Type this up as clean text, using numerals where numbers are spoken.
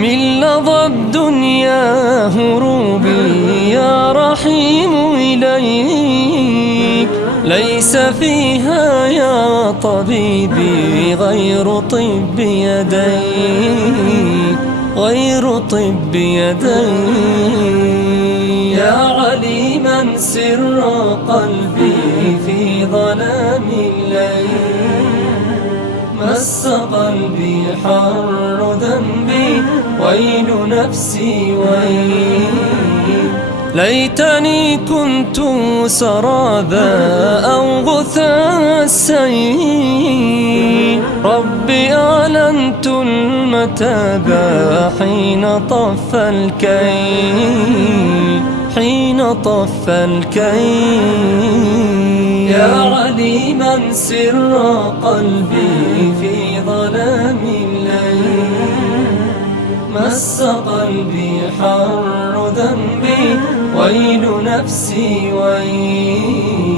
من لظى الدنيا هروبي يا رحيم إليك، ليس فيها يا طبيبي غير طب يديك، غير طب يديك. يا عليما سر قلبي في ظلام الليل، مس قلبي حر ذنبي ويل نفسي ويل. ليتني كنت سرابا أو غثاء السيل، ربي أعلنت المتابا حين طف الكيل، حين طف الكيل. يا عليما سر قلبي في ظلام الليل، مس قلبي حر ذنبي ويل نفسي ويل.